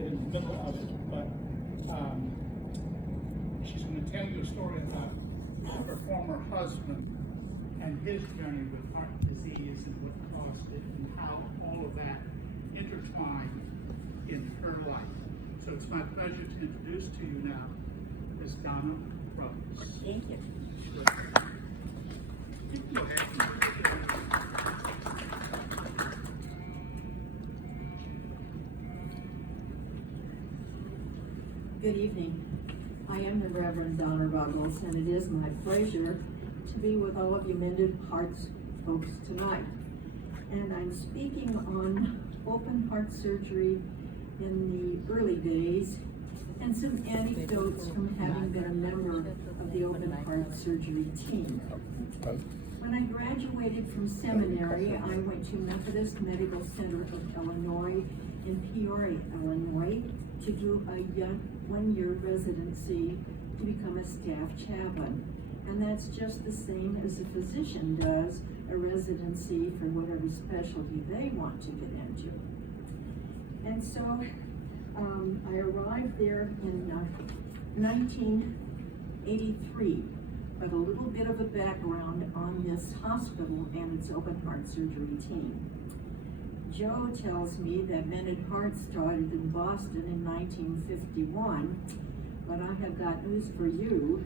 get in the middle of it, but she's going to tell you a story about her former husband and his journey with heart disease and what caused it and how all of that intertwined in her life. So it's my pleasure to introduce to you now Ms. Donna Ruggles. Thank you. Go ahead. Good evening. I am the Reverend Donna Ruggles, and it is my pleasure to be with all of you Mended Hearts folks tonight. And I'm speaking on open heart surgery in the early days and some anecdotes from having been a member of the open heart surgery team. When I graduated from seminary, I went to Methodist Medical Center of Illinois in Peoria, Illinois, to do a one-year residency to become a staff chaplain. And that's just the same as a physician does a residency for whatever specialty they want to get into. And so I arrived there in 1983, but a little bit of a background on this hospital and its open heart surgery team. Joe tells me that Mended Heart started in Boston in 1951, but I have got news for you.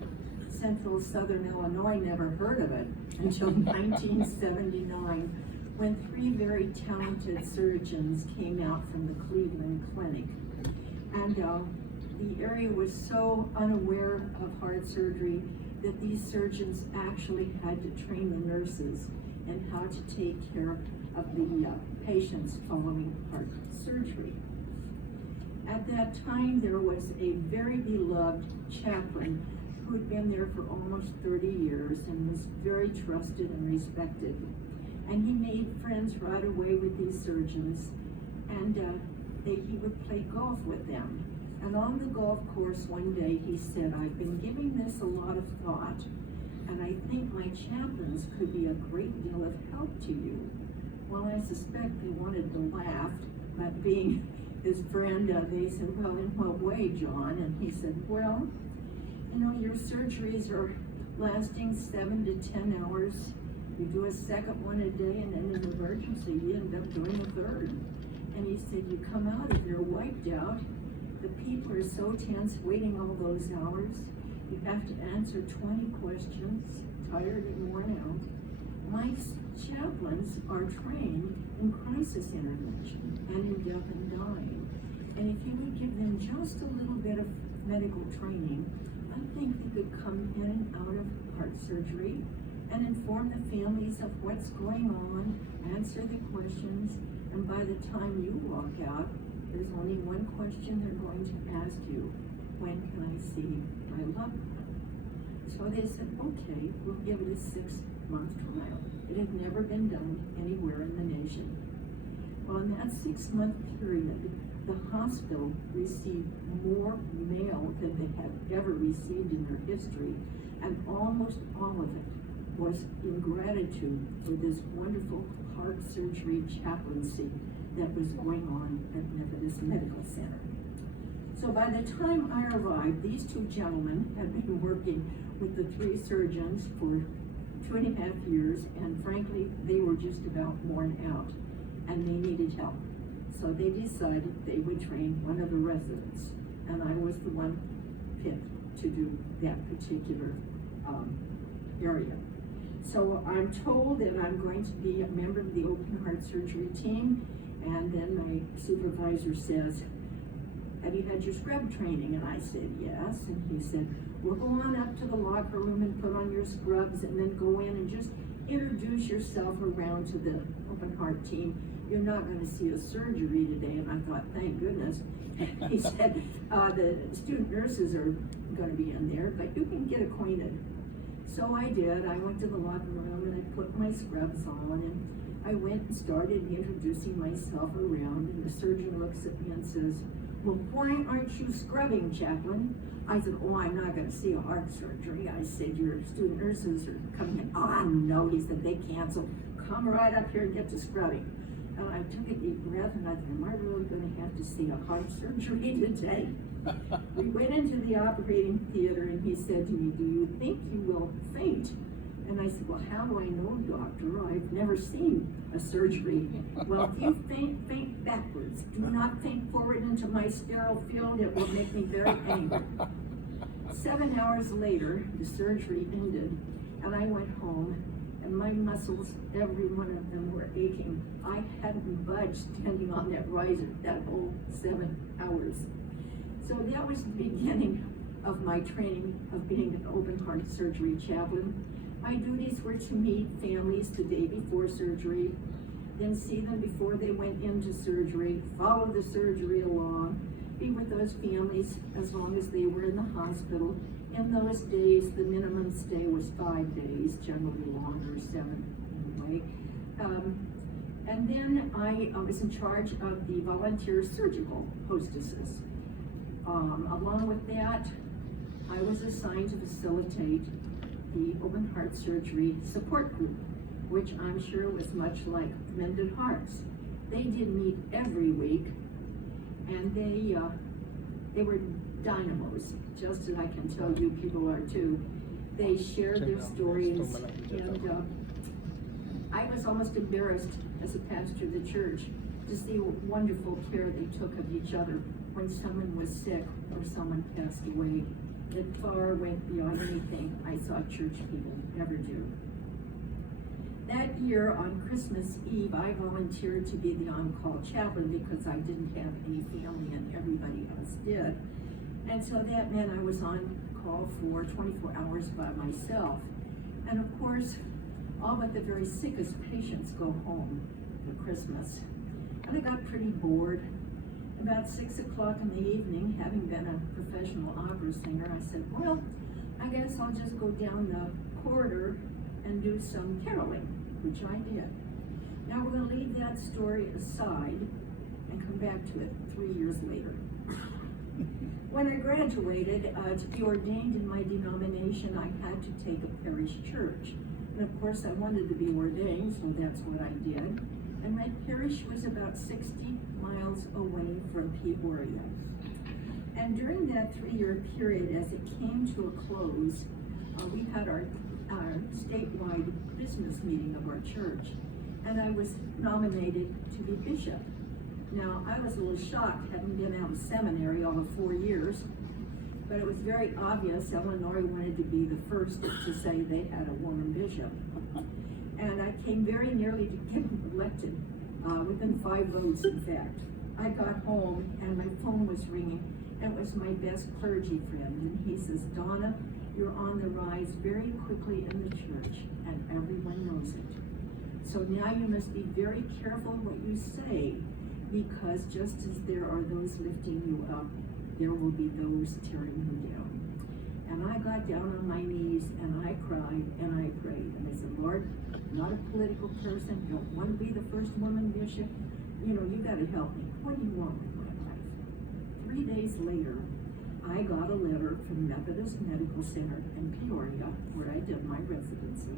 Central Southern Illinois never heard of it until 1979, when three very talented surgeons came out from the Cleveland Clinic. And the area was so unaware of heart surgery that these surgeons actually had to train the nurses in how to take care of the patients following heart surgery. At that time, there was a very beloved chaplain who had been there for almost 30 years and was very trusted and respected. And he made friends right away with these surgeons, and he would play golf with them. And on the golf course one day, he said, "I've been giving this a lot of thought, and I think my chaplains could be a great deal of help to you." Well, I suspect they wanted to laugh, but being his friend, they said, "Well, in what way, John?" And he said, "Well, you know, your surgeries are lasting 7 to 10 hours. You do a second one a day, and then in an emergency, you end up doing a third." And he said, "You come out of there wiped out. The people are so tense waiting all those hours. You have to answer 20 questions, tired and worn out. My chaplains are trained in crisis intervention and in death and dying. And if you would give them just a little bit of medical training, I think they could come in and out of heart surgery and inform the families of what's going on, answer the questions, and by the time you walk out, there's only one question they're going to ask you: when can I see my loved one?" So they said, "Okay, we'll give it a 6-month trial." It had never been done anywhere in the nation. Well, in that 6-month period, the hospital received more mail than they had ever received in their history, and almost all of it was in gratitude for this wonderful heart surgery chaplaincy that was going on at Methodist Medical Center. So by the time I arrived, these two gentlemen had been working with the three surgeons for 2.5 years, and frankly, they were just about worn out, and they needed help. So they decided they would train one of the residents, and I was the one picked to do that particular area. So I'm told that I'm going to be a member of the open heart surgery team, and then my supervisor says, "Have you had your scrub training?" And I said, "Yes." And he said, "Well, go on up to the locker room and put on your scrubs, and then go in and just introduce yourself around to the open heart team. You're not going to see a surgery today." And I thought, thank goodness. He said, "The student nurses are going to be in there, but you can get acquainted." So I did. I went to the locker room and I put my scrubs on, and I went and started introducing myself around, and the surgeon looks at me and says, "Well, why aren't you scrubbing, chaplain?" I said, "Oh, I'm not going to see a heart surgery." I said, "Your student nurses are coming in." "Ah, no," he said, "they canceled. Come right up here and get to scrubbing." And I took a deep breath and I thought, am I really going to have to see a heart surgery today? We went into the operating theater and he said to me, do you think you will faint? And I said, well, how do I know, doctor? I've never seen a surgery. Well, if you faint backwards. Do not faint forward into my sterile field. It will make me very angry. 7 hours later, the surgery ended, and I went home, and my muscles, every one of them, were aching. I hadn't budged standing on that riser that whole 7 hours. So that was the beginning of my training of being an open heart surgery chaplain. My duties were to meet families the day before surgery, then see them before they went into surgery, follow the surgery along, be with those families as long as they were in the hospital. In those days, the minimum stay was 5 days, generally longer, 7 anyway. And then I was in charge of the volunteer surgical hostesses. Along with that, I was assigned to facilitate the open heart surgery support group, which I'm sure was much like Mended Hearts. They did meet every week, and they were dynamos, just as I can tell you people are too. They shared their stories, and I was almost embarrassed as a pastor of the church to see what wonderful care they took of each other when someone was sick or someone passed away. It far went beyond anything I saw church people ever do. That year on Christmas Eve, I volunteered to be the on-call chaplain because I didn't have any family and everybody else did. And so that meant I was on call for 24 hours by myself. And of course, all but the very sickest patients go home for Christmas. And I got pretty bored. About 6 o'clock in the evening, having been a professional opera singer, I said, well, I guess I'll just go down the corridor and do some caroling, which I did. Now we're going to leave that story aside and come back to it 3 years later. When I graduated, to be ordained in my denomination, I had to take a parish church. And of course I wanted to be ordained, so that's what I did. And my parish was about 60 miles away from Peoria. And during that 3-year period, as it came to a close, we had our statewide business meeting of our church, and I was nominated to be bishop. Now, I was a little shocked, having been out of seminary all of 4 years, but it was very obvious Illinois wanted to be the first to say they had a woman bishop. And I came very nearly to getting elected, within 5 votes, in fact. I got home and my phone was ringing, and it was my best clergy friend, and he says, Donna, you're on the rise very quickly in the church, and everyone knows it. So now you must be very careful what you say, because just as there are those lifting you up, there will be those tearing you down. And I got down on my knees, and I cried, and I prayed, and I said, Lord, I'm not a political person, don't want to be the first woman bishop, you got to help me. What do you want with my life? 3 days later, I got a letter from Methodist Medical Center in Peoria, where I did my residency.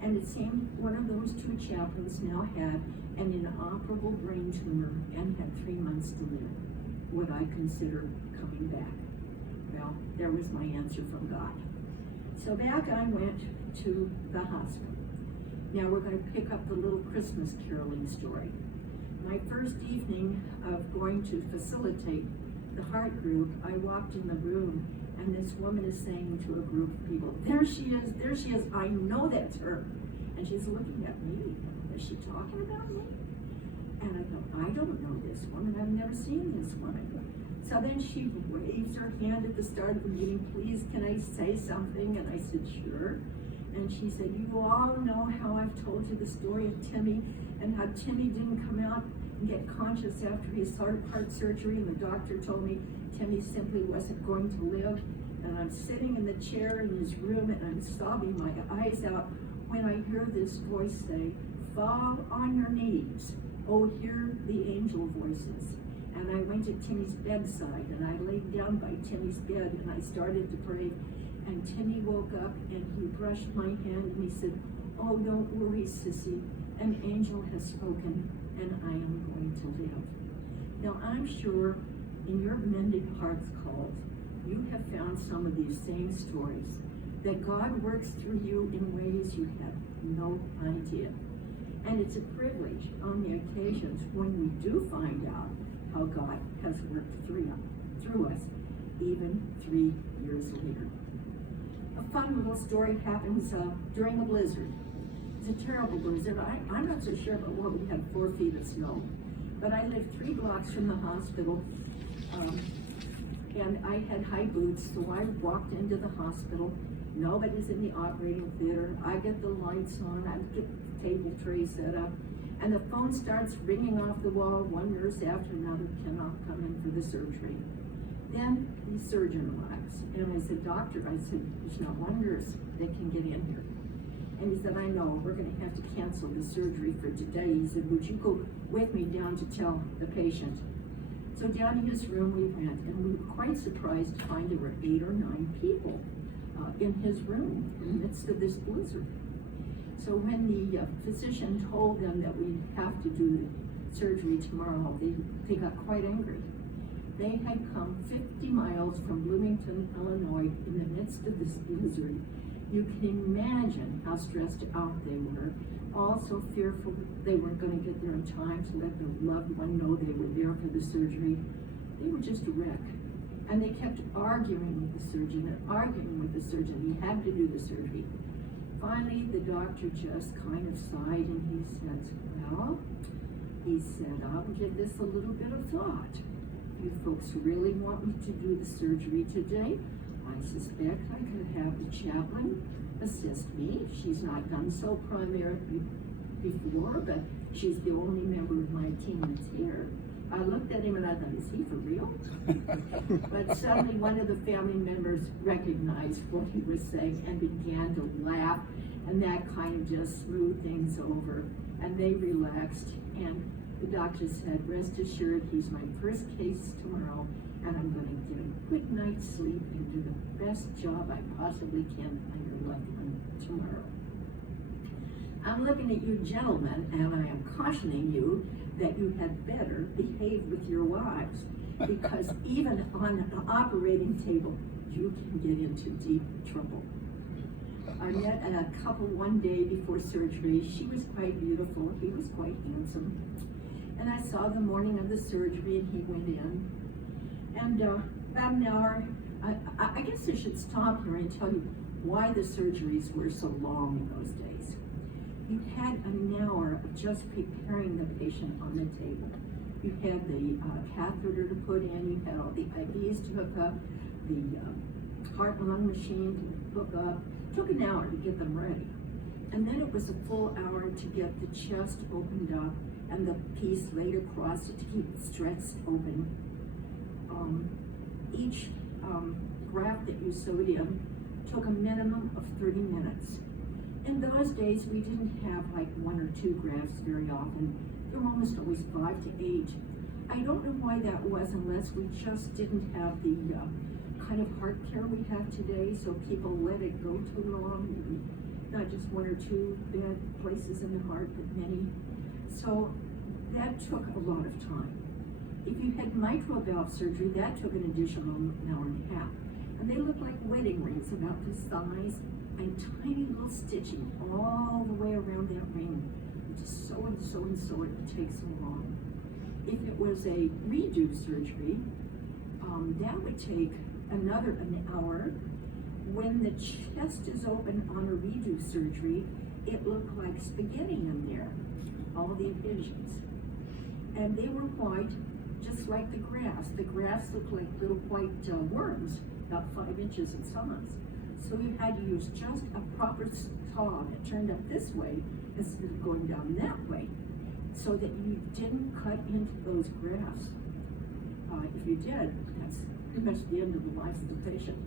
And it seemed one of those 2 chaplains now had an inoperable brain tumor and had 3 months to live. Would I consider coming back? Well, there was my answer from God. So back I went to the hospital. Now we're going to pick up the little Christmas caroling story. My first evening of going to facilitate the heart group, I walked in the room, and this woman is saying to a group of people, there she is, I know that's her. And she's looking at me, is she talking about me? And I go, I don't know this woman, I've never seen this woman. So then she waves her hand at the start of the meeting, please, can I say something? And I said, sure. And she said, you all know how I've told you the story of Timmy, and how Timmy didn't come out and get conscious after his heart surgery, and the doctor told me Timmy simply wasn't going to live. And I'm sitting in the chair in his room, and I'm sobbing my eyes out when I hear this voice say, fall on your knees. Oh, hear the angel voices. And I went to Timmy's bedside, and I laid down by Timmy's bed, and I started to pray. And Timmy woke up, and he brushed my hand, and he said, oh, don't worry, sissy. An angel has spoken. and I am going to live. Now, I'm sure in your Mended Hearts calls, you have found some of these same stories, that God works through you in ways you have no idea. And it's a privilege on the occasions when we do find out how God has worked through us, even 3 years later. A fun little story happens during a blizzard. It's a terrible blizzard. I'm not so sure about what we had 4 feet of snow. But I lived 3 blocks from the hospital, and I had high boots, so I walked into the hospital. Nobody's in the operating theater. I get the lights on, I get the table tray set up, and the phone starts ringing off the wall. One nurse after another cannot come in for the surgery. Then the surgeon arrives, and I said, "Doctor," I said, "there's not one nurse that can get in here." And he said, "I know, we're going to have to cancel the surgery for today." He said, "Would you go with me down to tell the patient?" So down in his room we went, and we were quite surprised to find there were 8 or 9 people in his room in the midst of this blizzard. So when the physician told them that we'd have to do the surgery tomorrow, they got quite angry. They had come 50 miles from Bloomington, Illinois, in the midst of this blizzard. You can imagine how stressed out they were, also fearful that they weren't going to get there in time to let their loved one know they were there for the surgery. They were just a wreck. And they kept arguing with the surgeon and arguing with the surgeon. He had to do the surgery. Finally, the doctor just kind of sighed and he said, "Well," he said, "I'll give this a little bit of thought. You folks really want me to do the surgery today? I suspect I could have the chaplain assist me. She's not done so primarily before, but she's the only member of my team that's here." I looked at him and I thought, "Is he for real?" But suddenly one of the family members recognized what he was saying and began to laugh, and that kind of just smoothed things over, and they relaxed. And the doctor said, "Rest assured, he's my first case tomorrow, and I'm going to get a good night's sleep and do the best job I possibly can on your loved one tomorrow." I'm looking at you gentlemen, and I am cautioning you that you had better behave with your wives, because even on an operating table, you can get into deep trouble. I met a couple one day before surgery. She was quite beautiful, he was quite handsome. And I saw the morning of the surgery, and he went in. And about an hour, I guess I should stop here and tell you why the surgeries were so long in those days. You had an hour of just preparing the patient on the table. You had the catheter to put in, you had all the IVs to hook up, the heart and lung machine to hook up. It took an hour to get them ready. And then it was a full hour to get the chest opened up and the piece laid across it to keep it stretched open. Each graft that you sewed in took a minimum of 30 minutes. In those days, we didn't have like 1 or 2 grafts very often. There were almost always 5 to 8. I don't know why that was, unless we just didn't have the kind of heart care we have today, so people let it go too long, maybe not just 1 or 2 bad places in the heart, but many. So that took a lot of time. If you had mitral valve surgery, that took an additional hour and a half. And they looked like wedding rings, about this size, and tiny little stitching all the way around that ring. Just sew and sew and sew, it would take so long. If it was a redo surgery, that would take an hour. When the chest is open on a redo surgery, it looked like spaghetti in there, all the adhesions. And they were white, just like the grafts. The grafts looked like little white worms, about 5 inches in size. So you had to use just a proper saw that turned up this way instead of going down that way, so that you didn't cut into those grafts. If you did, that's pretty much the end of the life of the patient.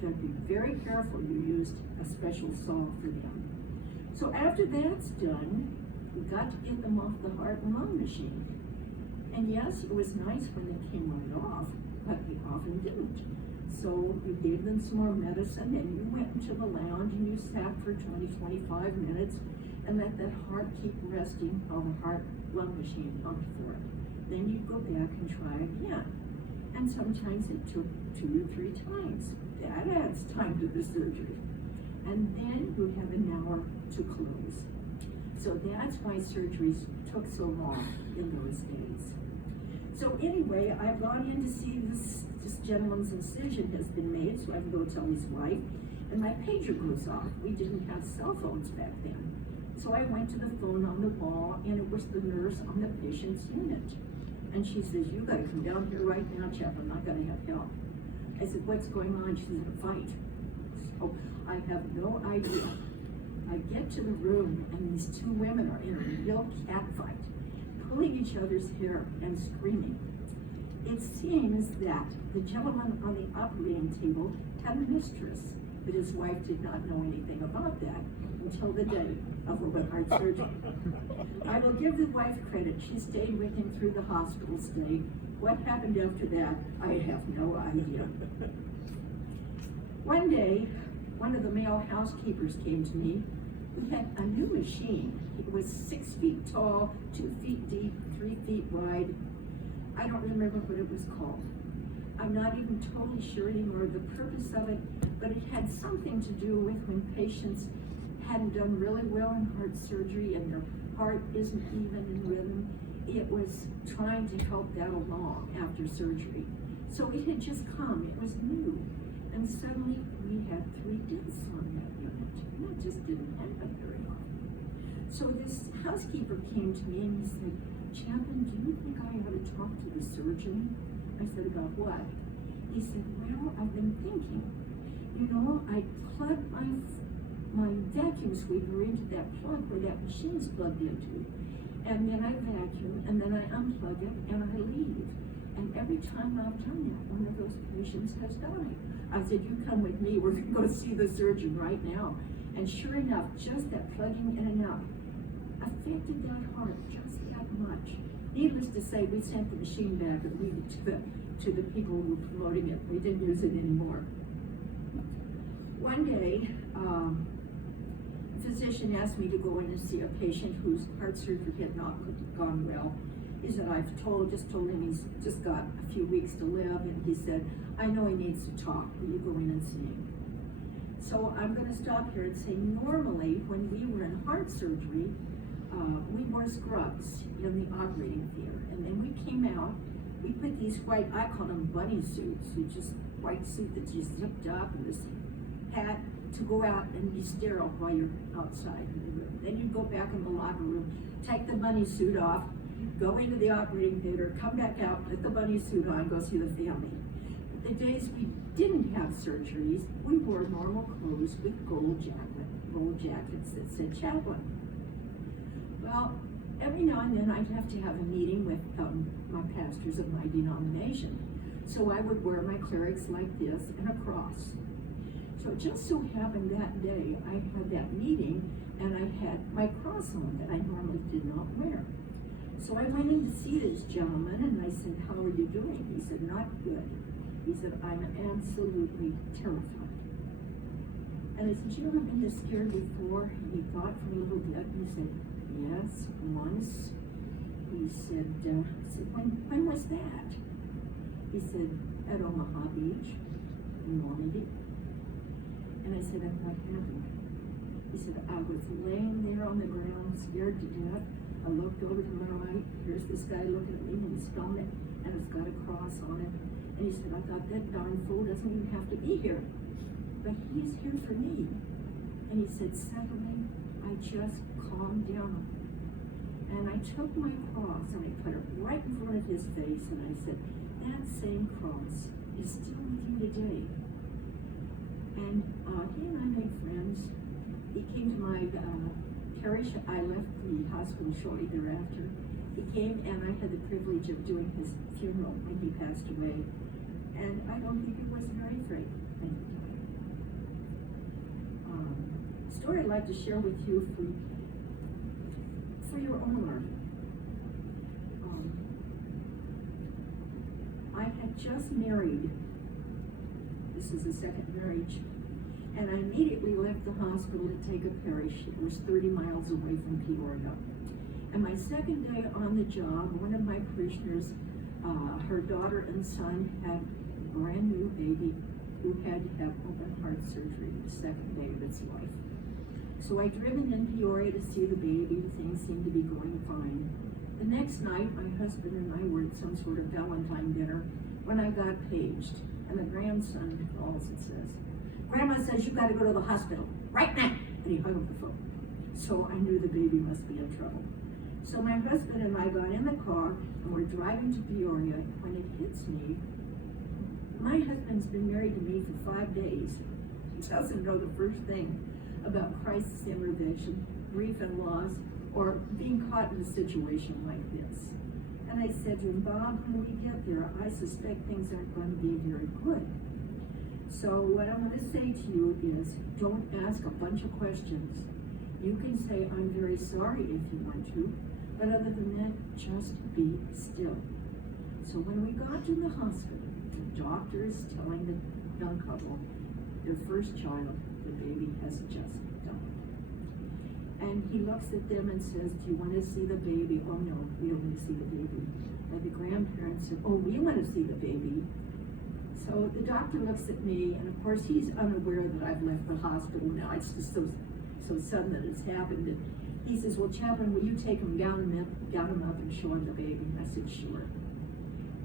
You had to be very careful you used a special saw for them. So after that's done, we got to get them off the heart and lung machine. And yes, it was nice when they came right off, but we often didn't. So you gave them some more medicine, and you went into the lounge and you sat for 20, 25 minutes, and let that heart keep resting while the heart-lung machine pumped for it. Then you'd go back and try again. And sometimes it took 2 or 3 times. That adds time to the surgery. And then you'd have an hour to close. So that's why surgeries took so long in those days. So anyway, I've gone in to see this gentleman's incision has been made, so I can go tell his wife, and my pager goes off. We didn't have cell phones back then. So I went to the phone on the wall, and it was the nurse on the patient's unit. And she says, "You gotta come down here right now, Chaplain, I gotta have help." I said, "What's going on?" She said, "A fight." So I have no idea. I get to the room, and these 2 women are in a real cat fight, pulling each other's hair and screaming. It seems that the gentleman on the operating table had a mistress, but his wife did not know anything about that until the day of open heart surgery. I will give the wife credit. She stayed with him through the hospital stay. What happened after that, I have no idea. One day, one of the male housekeepers came to me. We had a new machine. It was 6 feet tall, 2 feet deep, 3 feet wide. I don't remember what it was called. I'm not even totally sure anymore the purpose of it, but it had something to do with when patients hadn't done really well in heart surgery and their heart isn't even in rhythm. It was trying to help that along after surgery. So it had just come, it was new. And suddenly we had 3 deaths on that unit. And that just didn't happen very often. So this housekeeper came to me and he said, "Chaplain, do you think I ought to talk to the surgeon?" I said, "About what?" He said, "Well, I've been thinking. You know, I plug my vacuum sweeper into that plug where that machine's plugged into. And then I vacuum, and then I unplug it, and I leave. And every time I've done that, one of those patients has died." I said, "You come with me, we're gonna go see the surgeon right now." And sure enough, just that plugging in and out affected that heart just that much. Needless to say, we sent the machine back and we to the people who were promoting it. We didn't use it anymore. One day, a physician asked me to go in and see a patient whose heart surgery had not gone well. He said, just told him he's just got a few weeks to live, and he said, "I know he needs to talk. Will you go in and see him?" So I'm going to stop here and say, normally when we were in heart surgery, we wore scrubs in the operating theater, and then we came out. We put these white, I call them bunny suits, just white suit that you zipped up, and this hat to go out and be sterile while you're outside in the room. Then you go back in the locker room, take the bunny suit off, go into the operating theater, come back out, put the bunny suit on, go see the family. But the days we didn't have surgeries, we wore normal clothes with gold jackets that said Chaplain. Well, every now and then I'd have to have a meeting with my pastors of my denomination. So I would wear my clerics like this and a cross. So it just so happened that day I had that meeting and I had my cross on that I normally did not wear. So I went in to see this gentleman and I said, "How are you doing?" He said, "Not good." He said, "I'm absolutely terrified." And I said, "You ever been this scared before?" And he thought for a little bit and he said, "Yes, once." He said, when was that?" He said, "At Omaha Beach in Normandy." And I said, "And what happened?" He said, "I was laying there on the ground, scared to death. I looked over to my right, here's this guy looking at me in his stomach, and it's got a cross on it." And he said, "I thought that darn fool doesn't even have to be here, but he's here for me." And he said, "Suddenly, I just calmed down. And I took my cross and I put it right in front of his face, and I said, 'That same cross is still with you today.'" And he and I made friends. He came to my parish. I left the hospital shortly thereafter. He came and I had the privilege of doing his funeral when he passed away. And I don't think he was very afraid at the time. Story I'd like to share with you for your own learning. I had just married. This is a second marriage. And I immediately left the hospital to take a parish. It was 30 miles away from Peoria. And my second day on the job, one of my parishioners, her daughter and son had a brand new baby who had to have open heart surgery the second day of its life. So I'd driven in Peoria to see the baby. Things seemed to be going fine. The next night, my husband and I were at some sort of Valentine dinner when I got paged. And the grandson calls and says, "Grandma says you've got to go to the hospital right now." And he hung up the phone. So I knew the baby must be in trouble. So my husband and I got in the car and we're driving to Peoria. When it hits me, my husband's been married to me for 5 days. He doesn't know the first thing about Christ's intervention, grief and loss, or being caught in a situation like this. And I said to him, "Bob, when we get there, I suspect things aren't going to be very good." So what I want to say to you is, don't ask a bunch of questions. You can say, "I'm very sorry," if you want to, but other than that, just be still. So when we got to the hospital, the doctor is telling the young couple, their first child, the baby has just died. And he looks at them and says, "Do you want to see the baby?" "Oh no, we don't want to see the baby." And the grandparents said, "Oh, we want to see the baby." So the doctor looks at me, and of course he's unaware that I've left the hospital now. It's just so sudden that it's happened. And he says, "Well, Chaplain, will you take him, gown him up and show him the baby?" I said, "Sure."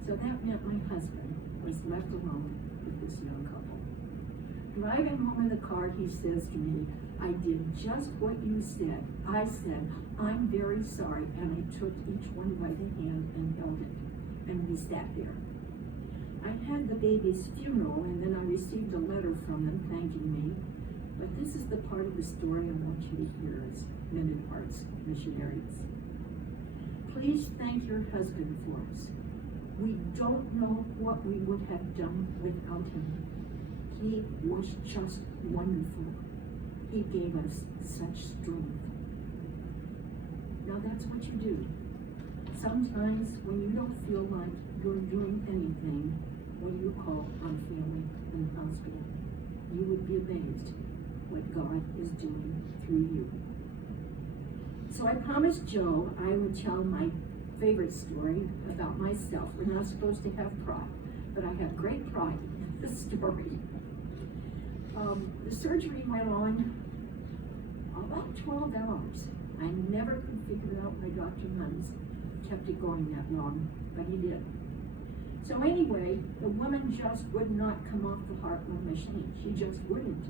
So that meant my husband was left alone with this young couple. Driving home in the car, he says to me, "I did just what you said. I said, 'I'm very sorry,' and I took each one by the hand and held it." And we sat there. I had the baby's funeral, and then I received a letter from them thanking me. But this is the part of the story I want you to hear as Mended Hearts missionaries. Please thank your husband for us. We don't know what we would have done without him. He was just wonderful. He gave us such strength. Now that's what you do. Sometimes when you don't feel like you're doing anything, when you call on family in the hospital, you would be amazed what God is doing through you. So I promised Joe I would tell my favorite story about myself. We're not supposed to have pride, but I have great pride in the story. The surgery went on about 12 hours. I never could figure out why Dr. Munns kept it going that long, but he did. So anyway, the woman just would not come off the heart machine. She just wouldn't.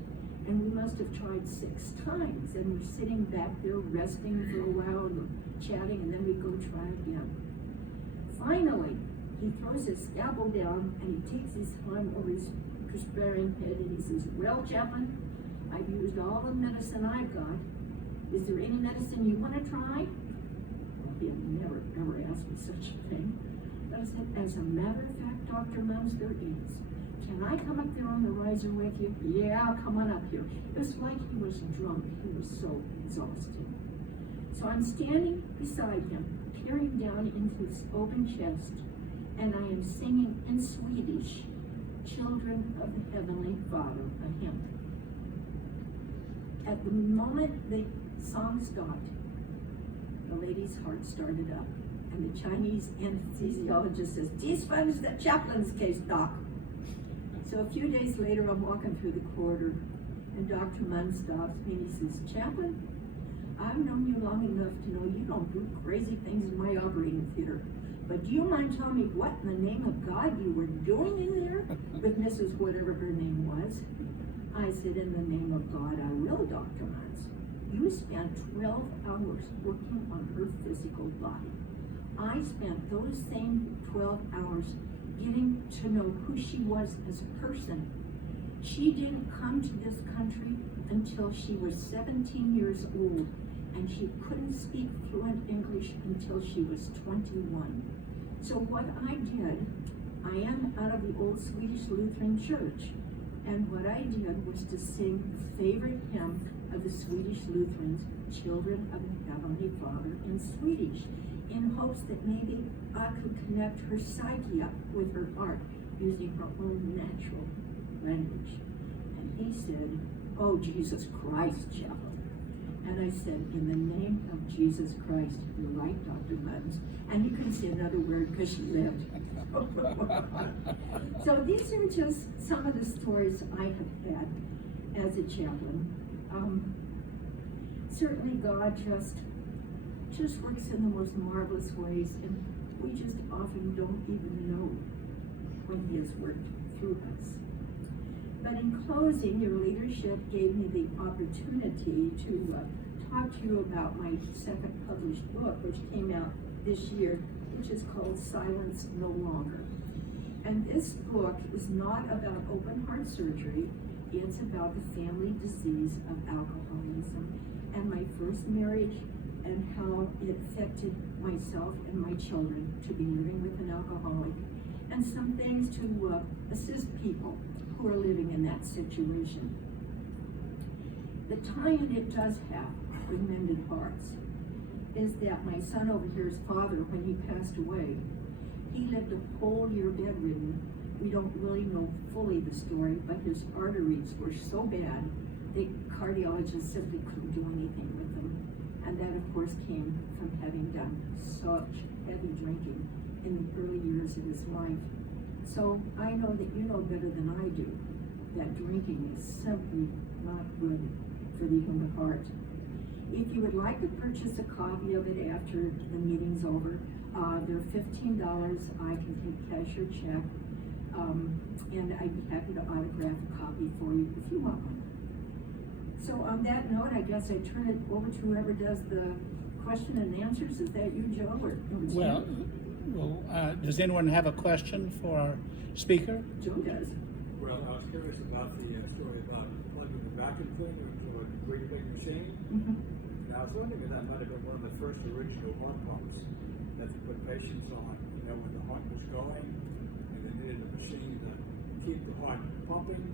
And we must have tried 6 times, and we're sitting back there resting for a while and chatting, and then we go try again. Finally, he throws his scalpel down and he takes his arm over his perspiring head and he says, "Well, Chaplain, I've used all the medicine I've got. Is there any medicine you want to try?" Well, he had never, ever asked me such a thing. But I said, "As a matter of fact, Dr. Munns, there is. Can I come up there on the riser with you?" "Yeah, come on up here." It was like he was drunk. He was so exhausted. So I'm standing beside him, peering down into his open chest, and I am singing in Swedish, "Children of the Heavenly Father," a hymn. At the moment the song stopped, the lady's heart started up, and the Chinese anesthesiologist says, "This one's the chaplain's case, doc." So a few days later, I'm walking through the corridor, and Dr. Munn stops me and he says, "Chaplain, I've known you long enough to know you don't do crazy things in my operating theater. But do you mind telling me what in the name of God you were doing in there with Mrs. whatever her name was?" I said, "In the name of God, I will, Dr. Munns. You spent 12 hours working on her physical body. I spent those same 12 hours getting to know who she was as a person. She didn't come to this country until she was 17 years old, and she couldn't speak fluent English until she was 21. So what I did, I am out of the old Swedish Lutheran church, and what I did was to sing the favorite hymn of the Swedish Lutherans, "Children of the Heavenly Father," in Swedish, in hopes that maybe I could connect her psyche up with her heart using her own natural language. And he said, "Oh, Jesus Christ, Chaplain." And I said, "In the name of Jesus Christ, you're right, Dr. Buttons." And he couldn't say another word because she lived. So these are just some of the stories I have had as a chaplain. Certainly God just works in the most marvelous ways, and we just often don't even know when he has worked through us. But in closing, your leadership gave me the opportunity to talk to you about my second published book, which came out this year, which is called Silence No Longer. And this book is not about open heart surgery, it's about the family disease of alcoholism and my first marriage and how it affected myself and my children to be living with an alcoholic, and some things to assist people who are living in that situation. The tie-in it does have with Mended Hearts is that my son over here's father, when he passed away, he lived a whole year bedridden. We don't really know fully the story, but his arteries were so bad the cardiologist simply couldn't do anything with them. And that, of course, came from having done such heavy drinking in the early years of his life. So I know that you know better than I do that drinking is simply not good for the human heart. If you would like to purchase a copy of it after the meeting's over, they're $15. I can take cash or check, and I'd be happy to autograph a copy for you if you want one. So on that note, I guess I turn it over to whoever does the question and answers. Is that you, Joe, or Well, does anyone have a question for our speaker? Joe does. Well, I was curious about the story about plugging the vacuum cleaner into a great big machine. And I was wondering if that might have been one of the first original heart pumps that they put patients on, when the heart was going, and they needed a machine to keep the heart pumping,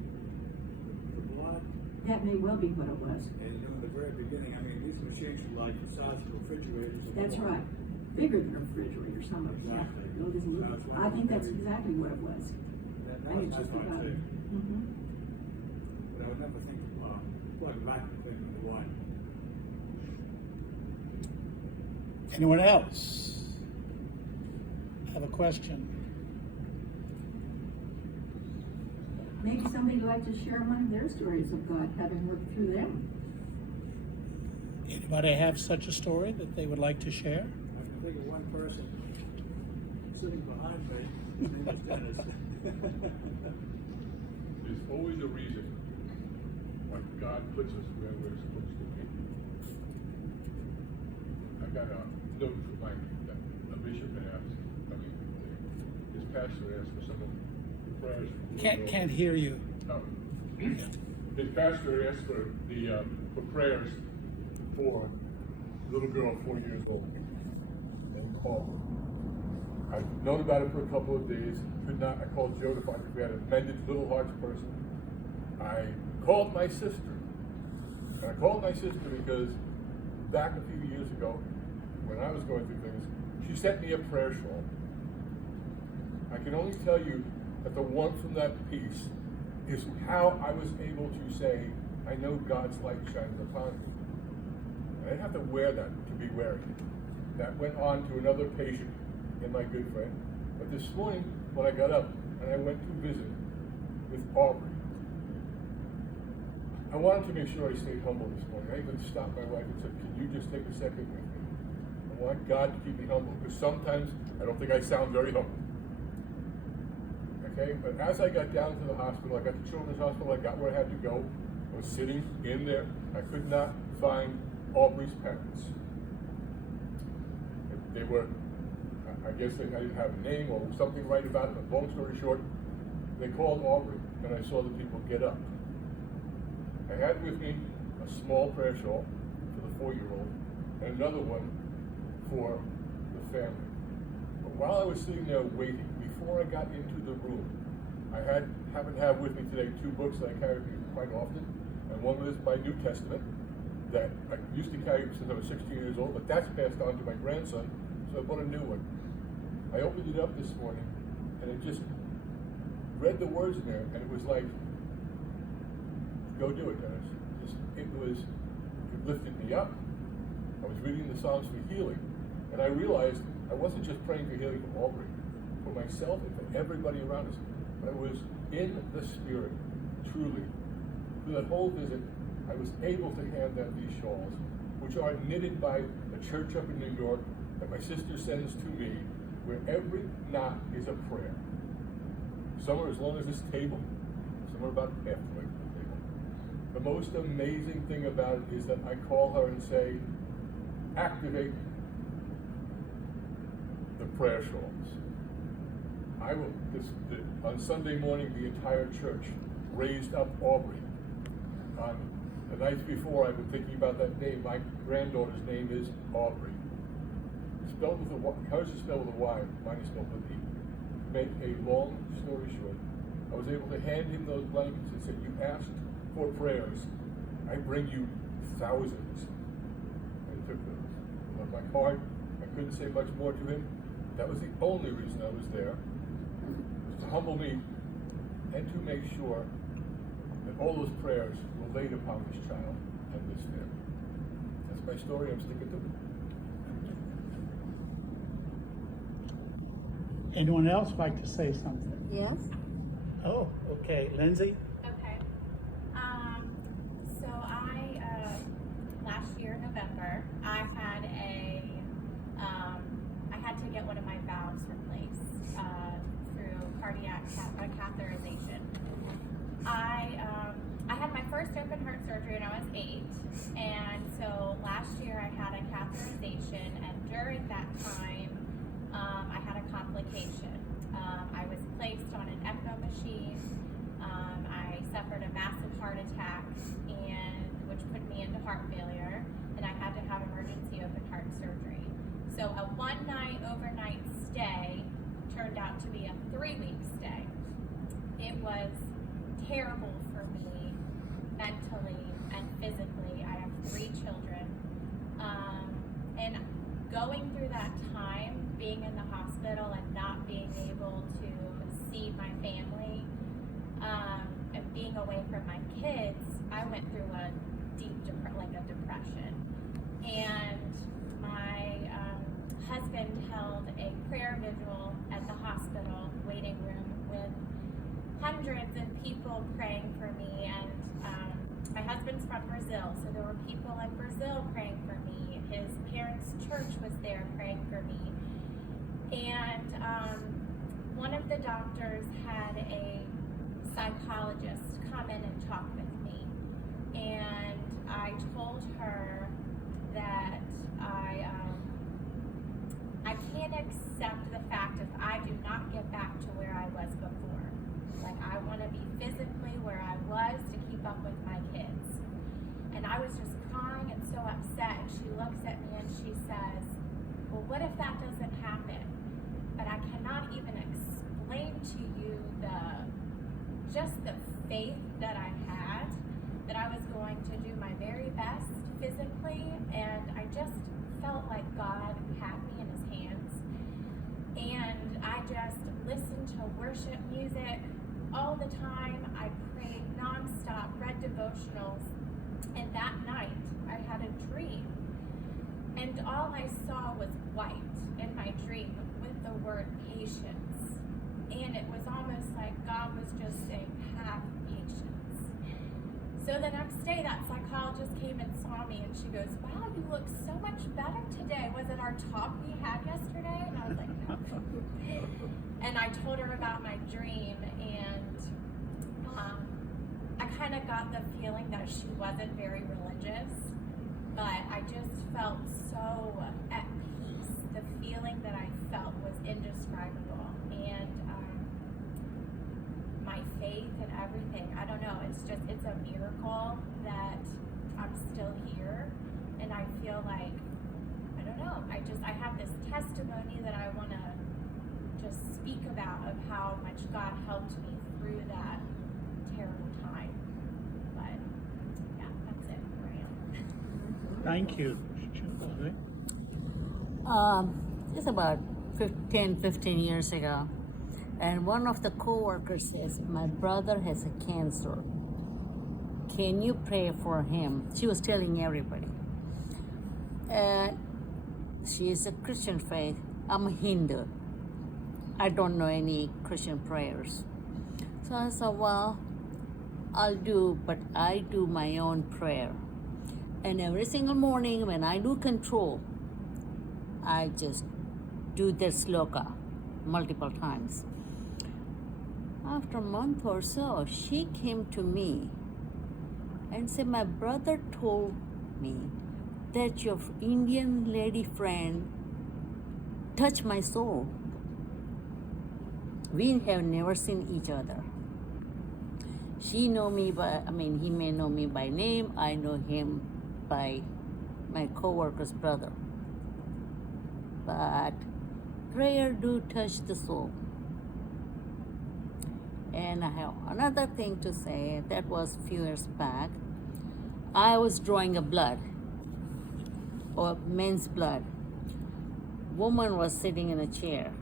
the blood. That may well be what it was. And in the very beginning, these machines were like the size of refrigerators. That's right. Bigger than a refrigerator, some of them. Exactly. Yeah. I think that's exactly what it was. That I had was just my thought forgotten. too. But I would never think to plug a vacuum cleaner into one. Anyone else have a question? Maybe somebody would like to share one of their stories of God having worked through them. Anybody have such a story that they would like to share? I can think of one person sitting behind me. His name is Dennis. There's always a reason why God puts us where we're supposed to be. I got a note from Mike that a bishop had asked, his pastor asked for some prayers. Can't hear you. His pastor asked for prayers for a little girl, 4 years old, named Paul. I've known about it for a couple of days. I called Joe to find if we had a Mended Little Hearts person. I called my sister. And I called my sister because back a few years ago, when I was going through things, she sent me a prayer shawl. I can only tell you that the warmth from that piece is how I was able to say, I know God's light shines upon me. I didn't have to wear that to be wearing it. That went on to another patient and my good friend. But this morning, when I got up and I went to visit with Aubrey, I wanted to make sure I stayed humble this morning. I even stopped my wife and said, can you just take a second with me? I want God to keep me humble, because sometimes I don't think I sound very humble. Okay, but as I got down to the hospital, I got to Children's Hospital, I got where I had to go. I was sitting in there. I could not find Aubrey's parents. They were, I guess I didn't have a name or something right about it, but long story short, they called Aubrey, and I saw the people get up. I had with me a small prayer shawl for the 4-year-old, and another one for the family. But while I was sitting there waiting, before I got into the room, I happened to have with me today 2 books that I carry with me quite often, and one was my New Testament that I used to carry since I was 16 years old, but that's passed on to my grandson, so I bought a new one. I opened it up this morning, and it just read the words in there, and it was like, go do it, Dennis. it lifted me up. I was reading the Psalms for healing, and I realized I wasn't just praying for healing for Aubrey, for myself and for everybody around us, but I was in the Spirit, truly. Through that whole visit, I was able to hand them these shawls, which are knitted by a church up in New York that my sister sends to me, where every knot is a prayer. Some are as long as this table, some are about half the length of the table. The most amazing thing about it is that I call her and say, activate the prayer shawls. On Sunday morning, the entire church raised up Aubrey. The nights before, I've been thinking about that name. My granddaughter's name is Aubrey. Spelled with a Y. Hers is spelled with a Y. Mine is spelled with an E. To make a long story short, I was able to hand him those blankets and said, "You asked for prayers. I bring you thousands." And he took those. On my heart, I couldn't say much more to him. That was the only reason I was there, was to humble me and to make sure that all those prayers were laid upon this child and this family. That's my story. I'm sticking to it. Anyone else like to say something? Yes. Oh, okay. Lindsay? Okay. So last year, November, I had to get one of my valves replaced through cardiac catheterization. I had my first open heart surgery when I was 8, and so last year I had a catheterization, and during that time, I had a complication. I was placed on an ECMO machine. I suffered a massive heart attack, which put me into heart failure, and I had to have emergency open heart surgery. So a one-night overnight stay turned out to be a 3-week stay. It was terrible for me mentally and physically. I have 3 children. And going through that time, being in the hospital and not being able to see my family, and being away from my kids, I went through a deep depression. And my husband held a prayer vigil at the hospital waiting room with hundreds of people praying for me. And my husband's from Brazil, so there were people in Brazil praying for me. His parents' church was there praying for me. And one of the doctors had a psychologist come in and talk with me. And I told her that I can't accept the fact if I do not get back to where I was before. Like, I want to be physically where I was to keep up with my kids. And I was just crying and so upset. And she looks at me and she says, well, what if that doesn't happen? But I cannot even explain to you just the faith that I had, that I was going to do my very best physically, and I just felt like God had me in his hands. And I just listened to worship music all the time. I prayed nonstop, read devotionals, and that night I had a dream. And all I saw was white in my dream with the word patience. And it was almost like God was just saying, have patience. So the next day, that psychologist came and saw me, and she goes, wow, you look so much better today. Was it our talk we had yesterday? And I was like, no. And I told her about my dream, and I kind of got the feeling that she wasn't very religious, but I just felt so at peace. The feeling that I felt was indescribable. And my faith and everything, I don't know, it's a miracle that I'm still here. And I feel like, I don't know, I have this testimony that I want to just speak about, of how much God helped me through that terrible time. But yeah, that's it where I am. Thank you. It's about 15 years ago. And one of the co-workers says, my brother has a cancer. can you pray for him? She was telling everybody. And she is a Christian faith. I'm a Hindu. I don't know any Christian prayers. So I said, well, I'll do, but I do my own prayer. And every single morning when I do control, I just do the sloka multiple times. After a month or so, she came to me and said, my brother told me that your Indian lady friend touched my soul. We have never seen each other. She know me he may know me by name. I know him by my co-worker's brother. But prayer do touch the soul. And I have another thing to say. That was a few years back. I was drawing a blood, or men's blood. Woman was sitting in a chair.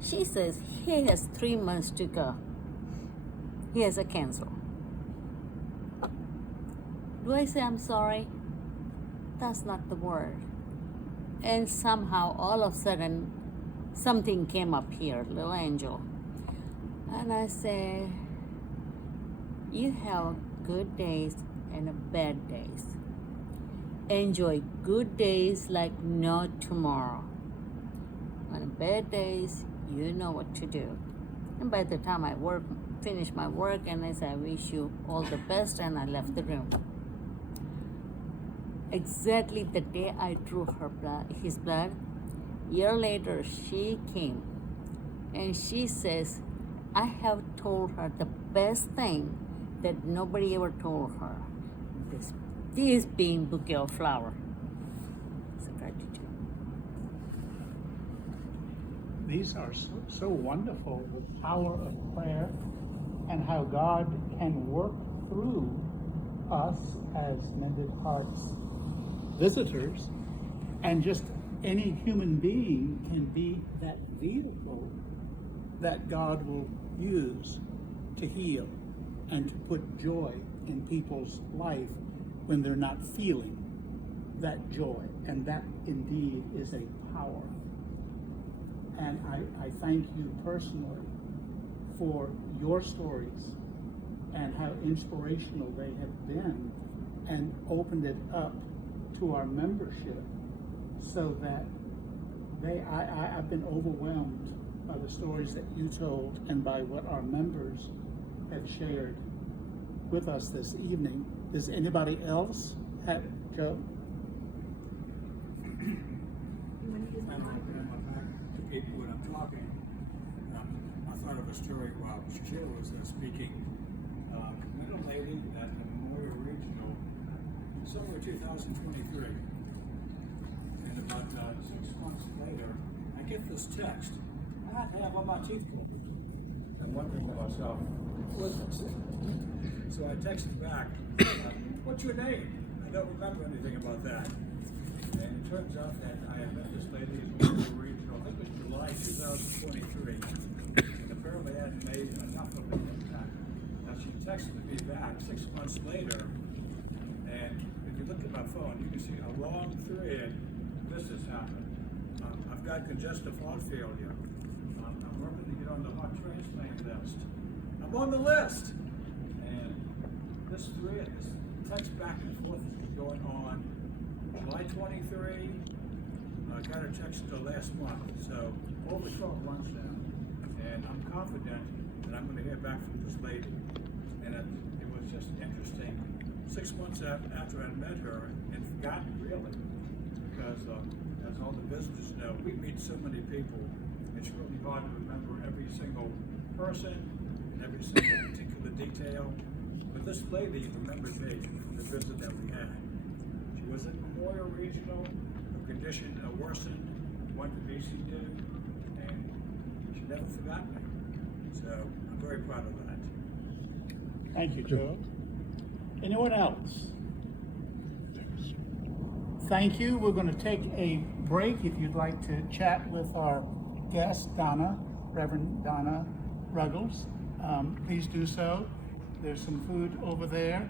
She says, he has 3 months to go. He has a cancer. Do I say I'm sorry? That's not the word. And somehow, all of a sudden, something came up here, little angel. And I say, you have good days and bad days. Enjoy good days like no tomorrow. On bad days, you know what to do. And by the time I finish my work, and I say, I wish you all the best, and I left the room. Exactly the day I drew his blood, year later, she came, and she says, I have told her the best thing that nobody ever told her. This being bouquet of flower. So gratitude. These are so wonderful, the power of prayer and how God can work through us as Mended Hearts visitors, and just any human being can be that vehicle that God will use to heal and to put joy in people's life when they're not feeling that joy. And that indeed is a power. And I thank you personally for your stories and how inspirational they have been, and opened it up to our membership so that I've been overwhelmed by the stories that you told and by what our members have shared with us this evening. Does anybody else have, Joe? People when I'm talking, I thought of a story while Sheila was speaking. A middle lady at the Memorial Regional, somewhere 2023, and about 6 months later, I get this text. I have all my teeth pulled. I'm wondering to myself, what is this? So I texted back, what's your name? I don't remember anything about that. And it turns out that I had met this lady at Memorial Regional, I think it was July 2023, and apparently I hadn't made enough of an impact. Now she texted me back 6 months later, and if you look at my phone, you can see a long thread. This has happened. I've got congestive heart failure. I'm working to get on the heart transplant list. I'm on the list, and this thread, this text back and forth has been going on. July 23, I got a text the last month, so over 12 months now, and I'm confident that I'm going to hear back from this lady. And it was just interesting. 6 months after I met her, and forgotten really, because as all the visitors know, we meet so many people, it's really hard to remember every single person, and every single particular detail. But this lady remembered me from the visit that we had. She was at Memorial Regional, her condition worsened, went to VCU, and she never forgot me. So I'm very proud of that. Thank you, Joe. Anyone else? Thank you. We're going to take a break. If you'd like to chat with our guest, Reverend Donna Ruggles, please do so. There's some food over there,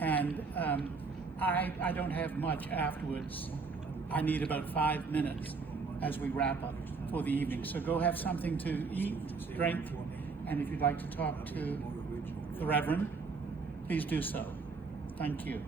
and I don't have much afterwards. I need about 5 minutes as we wrap up for the evening. So go have something to eat, drink, and if you'd like to talk to the Reverend, please do so. Thank you.